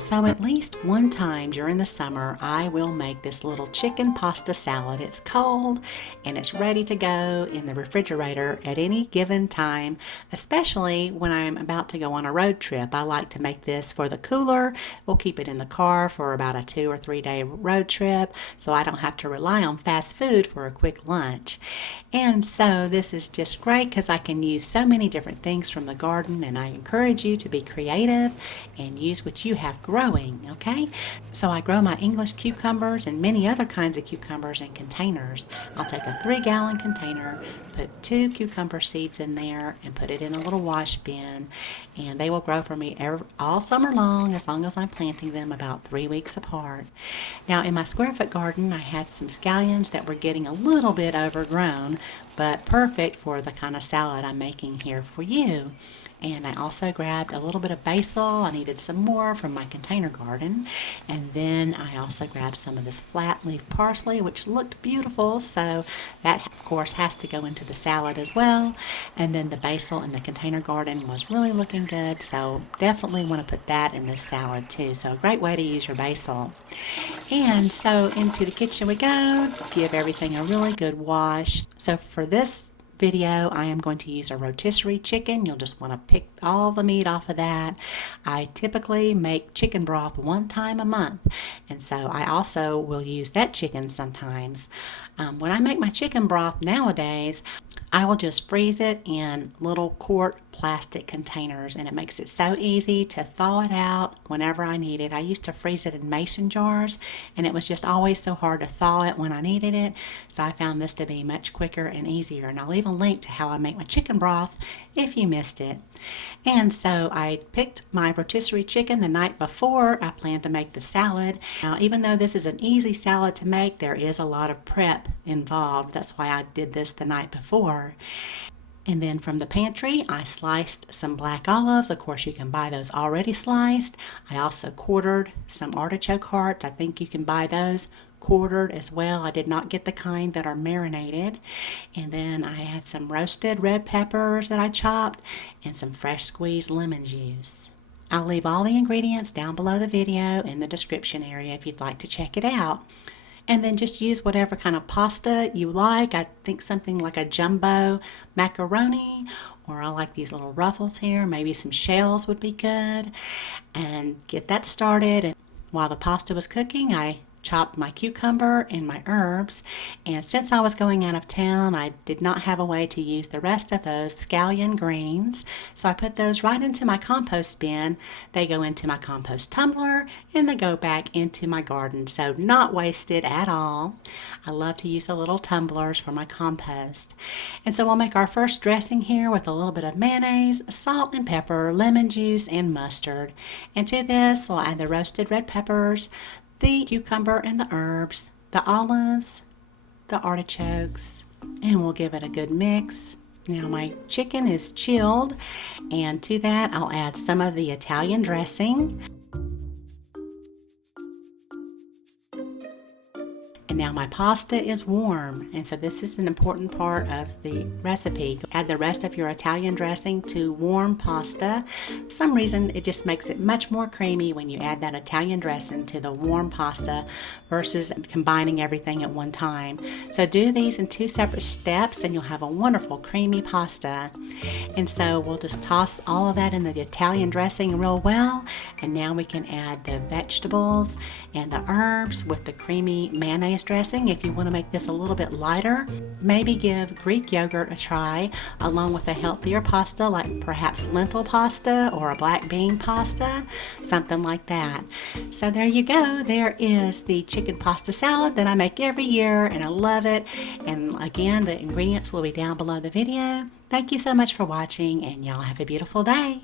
So at least one time during the summer, I will make this little chicken pasta salad. It's cold and it's ready to go in the refrigerator at any given time, especially when I'm about to go on a road trip. I like to make this for the cooler. We'll keep it in the car for about a 2 or 3 day road trip, so I don't have to rely on fast food for a quick lunch. And so this is just great because I can use so many different things from the garden, and I encourage you to be creative and use what you have growing, okay? So I grow my English cucumbers and many other kinds of cucumbers in containers. I'll take a 3-gallon container, put 2 cucumber seeds in there, and put it in a little wash bin, and they will grow for me all summer long as I'm planting them about 3 weeks apart. Now in my square foot garden, I had some scallions that were getting a little bit overgrown, but perfect for the kind of salad I'm making here for you. And I also grabbed a little bit of basil. I needed some more from my container garden. And then I also grabbed some of this flat leaf parsley, which looked beautiful. So that, of course, has to go into the salad as well. And then the basil in the container garden was really looking good. So definitely want to put that in this salad too. So a great way to use your basil. And so into the kitchen we go. Give everything a really good wash. So for this video, I am going to use a rotisserie chicken. You'll just want to pick all the meat off of that. I typically make chicken broth 1 time a month, and so I also will use that chicken sometimes. When I make my chicken broth nowadays, I will just freeze it in little quart plastic containers, and it makes it so easy to thaw it out whenever I need it. I used to freeze it in mason jars, and it was just always so hard to thaw it when I needed it, so I found this to be much quicker and easier. And I'll leave a link to how I make my chicken broth if you missed it. And so I picked my rotisserie chicken the night before I planned to make the salad. Now, even though this is an easy salad to make, there is a lot of prep involved. That's why I did this the night before. And then from the pantry, I sliced some black olives. Of course, you can buy those already sliced. I also quartered some artichoke hearts. I think you can buy those quartered as well. I did not get the kind that are marinated. And then I had some roasted red peppers that I chopped and some fresh squeezed lemon juice. I'll leave all the ingredients down below the video in the description area if you'd like to check it out. And then just use whatever kind of pasta you like. I think something like a jumbo macaroni, or I like these little ruffles here. Maybe some shells would be good. And get that started. And while the pasta was cooking, I chopped my cucumber and my herbs, and since I was going out of town, I did not have a way to use the rest of those scallion greens, so I put those right into my compost bin. They go into my compost tumbler and they go back into my garden, so not wasted at all. I love to use the little tumblers for my compost. And so we'll make our first dressing here with a little bit of mayonnaise, salt and pepper, lemon juice, and mustard. And to this we'll add the roasted red peppers, the cucumber and the herbs, the olives, the artichokes, and we'll give it a good mix. Now my chicken is chilled, and to that I'll add some of the Italian dressing. And now my pasta is warm, and so this is an important part of the recipe. Add the rest of your Italian dressing to warm pasta. For some reason, it just makes it much more creamy when you add that Italian dressing to the warm pasta versus combining everything at one time. So do these in 2 separate steps, and you'll have a wonderful creamy pasta. And so we'll just toss all of that in the Italian dressing real well, and now we can add the vegetables and the herbs with the creamy mayonnaise dressing. If you want to make this a little bit lighter, maybe give Greek yogurt a try along with a healthier pasta like perhaps lentil pasta or a black bean pasta, something like that. So there you go. There is the chicken pasta salad that I make every year, and I love it. And again, the ingredients will be down below the video. Thank you so much for watching, and y'all have a beautiful day.